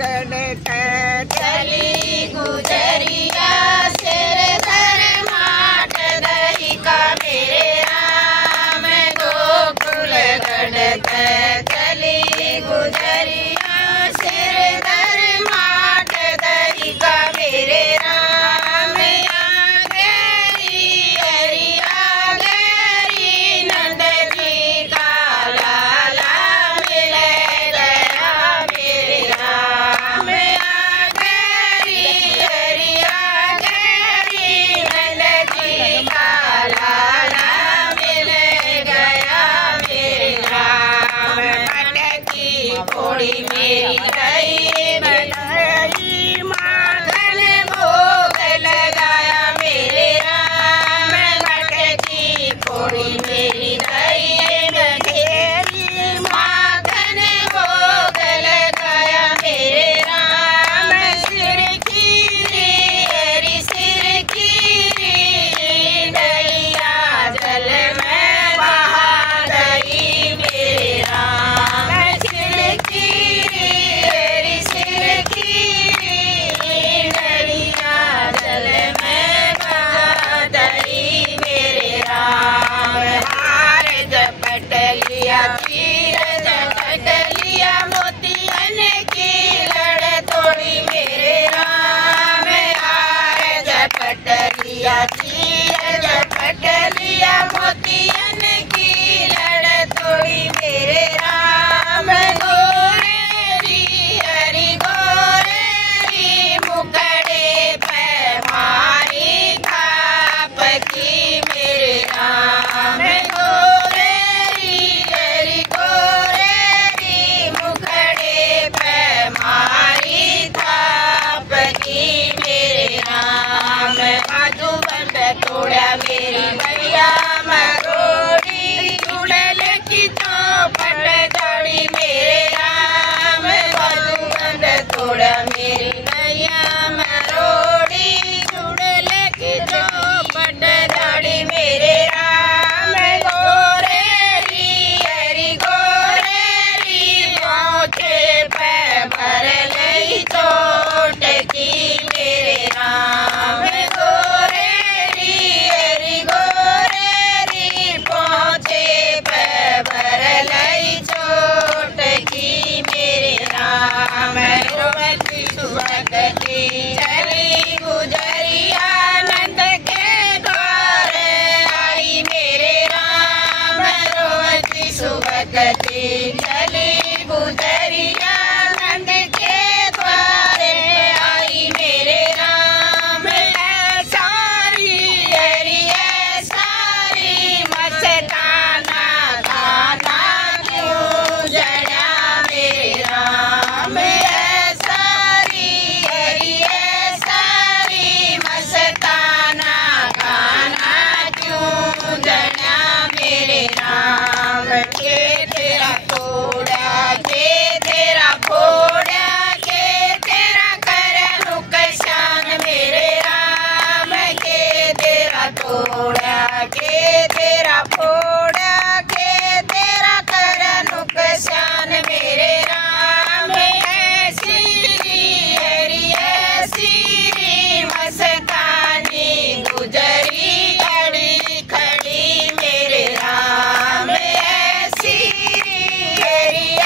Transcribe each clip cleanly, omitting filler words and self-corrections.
चली गुजरिया सिर धर माट दही का मेरे राम गोकुल गढ़ चली गुजरिया सिर धर माट दही का मेरे राम गरी नंद जी का लाला मिल गया मेरे राम गरी नंद जी का लाला मिल गया मेरे राम मटकी फोड़ी मेरी दही बनाई माखन भोग लगाया मेरे राम मटकी फोड़ी मेरी दही बखेरी माखन भोग लगाया मेरे राम सिर खीरी हरी सिर खीरी दैया जल में बहा गई मेरे राम सिर खीरी हरी सिर खीरी दैया जल में बहा गई मेरे राम हार झपट लिया तीर झपट लिया मोतियन की लड़ तोड़ी मेरे राम हार झपट लिया तीर झपट लिया मोतियन की लड़ तोड़ी मेरे राम गोरेरी हरी गोरेरी मुखड़े पे मारी थाप की मेरे राम गोरेरी हरी गोरेरी मुखड़े पे मारी थाप की मेरे राम बाजूबंद तोड़ा मेरी भैया मरोड़ी चुड़ैल की चौपट गाड़ी मेरे राम बाजूबंद तोड़ा मेरी भैया मरोड़ी चुड़ैल की चौपट गाड़ी मेरे राम गोरेरी हरी गोरेरी पहुँचे पे भर लई चोट की मेरे राम गोरेरी हरी गोरेरी पहुँचे पे भर लई चोट की मेरे राम रोमती सुभगती चली गुजरिया नंद के द्वार आई मेरे राम रोमती सुभगती चली गुजरिया नंद के द्वार आई मेरे राम सारी हरी सारी मस्ताना गाना क्यों जड़ा मेरे राम सारी हरी सारी मस्ताना गाना क्यों जड़ा मेरे राम के तेरा तोड़ा के तेरा फोड़ा के तेरा कर नुकसान मेरे राम के तेरा तोड़ा के तेरा फोड़ा के तेरा कर नुकसान मेरे राम सीरी हरी सीरी मस्तानी गुजरी खड़ी खड़ी मेरे राम सीरी हरी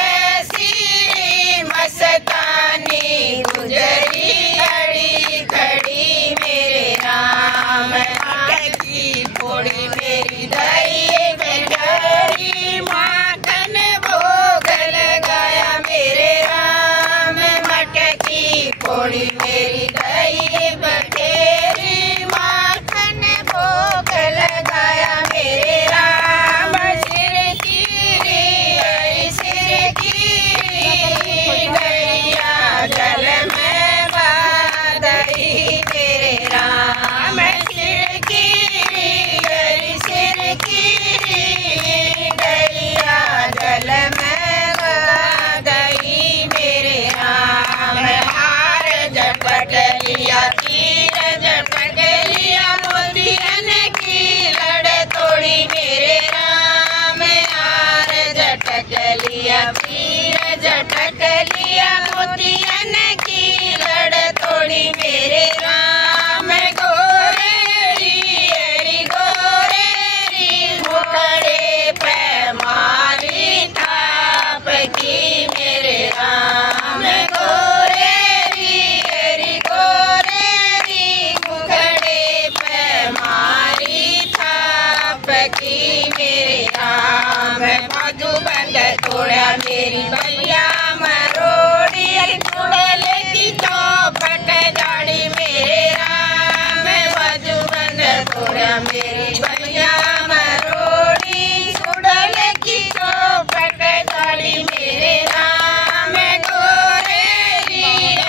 सीरी मस्तानी गुजरी खड़ी खड़ी मेरे राम मटकी फोड़ी मेरी दही बखेरी माखन भोग लगाया मेरे राम मटकी फोड़ी मेरी दही बखेरी माखन भोग लगाया मेरे राम सिर खीरी हरी सिर खीरी गैया जल में बहा गई मेरे राम सिर खीरी हरी सिर खीरी गैया जल में बहा गई मेरे राम हार झपट लिया तीर झपट लिया मोतियन की लड़ तोड़ी मेरे राम हार झटक लिया तीर झटक लिया मोतियन मन की लड़ तोड़ी मेरे राम गोरेरी एरी गोरेरी मुखड़े पे मारी थाप की मेरे राम गोरेरी एरी गोरेरी मुखड़े पे मारी थाप की मेरे राम बाजू बंद तोड़ा मेरी भैया मरोड़ी चुड़ैल की चौपट जाड़ी मेरे राम बाजू बंद तोड़ा मेरी भैया मरोड़ी चुड़ैल की चौपट जाड़ी मेरे राम गोरेरी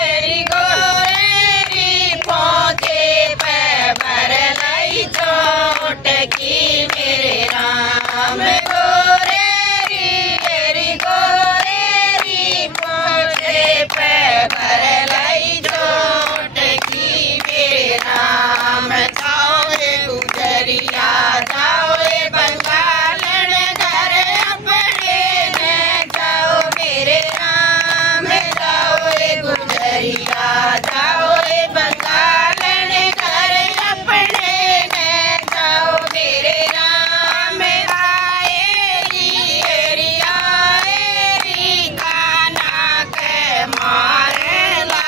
एरी गोरेरी पहुँचे पे भर लाई चोट की मेरे राम गोरेरी एरी गोरेरी पहुँचे पे भर लाई चोट की मेरे राम जाओ रे गुजरिया जाओ रे बंगालन घर अपने न जाओ मेरे राम जाओ रे गुजरिया जाओ रे बंगालन घर अपने न जाओ मेरे राम आएरी एरी आएरी काना के मारला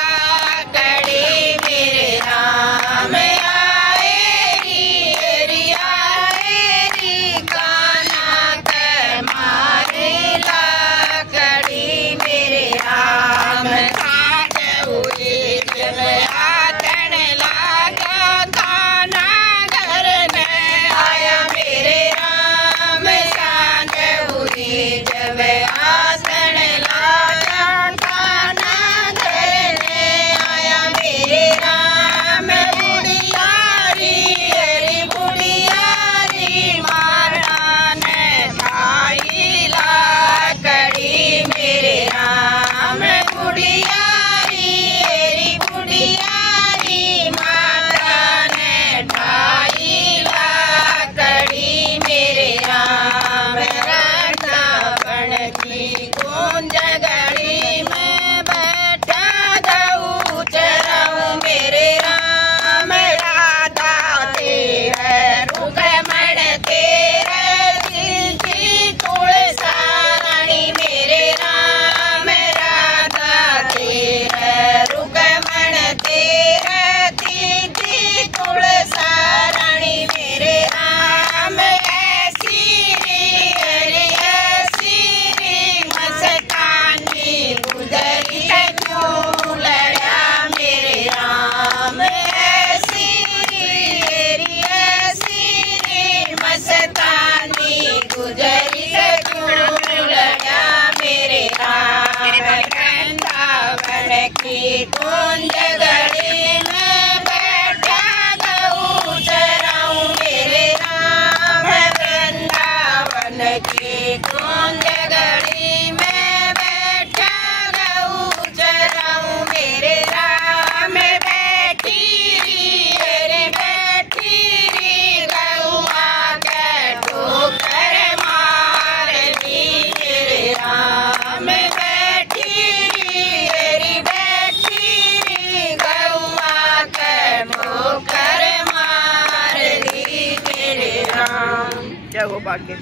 कड़ी मेरे राम आएरी एरी आएरी काना के मारला कड़ी मेरे राम साज हुई जब आतन लागा काना घर में आया मेरे राम साज हुई जब आसन लागा काना घर में आया मेरे राम बुढ़ियारी एरी बुढ़ियारी मारा ने खाई ला कड़ी मेरे राम बुढ़ियारी एरी बुढ़ियारी मारा ने खाई ला कड़ी मेरे राम राधा बन की कुंज गली में बैठा गऊ चराऊं मेरे राम राधा तेरे रुख मण तेरे दिलची तुलसा रानी मेरे राम राधा तेरे रुख मण तेरे दिलची तुलसा रानी मेरे राम ऐसी री अरे ऐसी री मस्तानी गुजरी क्यों लड़ा मेरे राम ऐसी री ऐसी री मस्तानी गुजरी क्यों लड़ा मेरे राम वृंदावन की कुंज गली में बैठा गऊ चराऊं मेरे राम वृंदावन की कुंज गली में बैठा गऊ चराऊं मेरे राम बैठी री अरे बैठी री गऊआ के ठोकर मार दी मेरे राम बैठी री अरे बैठी री गऊआ के ठोकर मार दी मेरे राम। क्या वो बाकी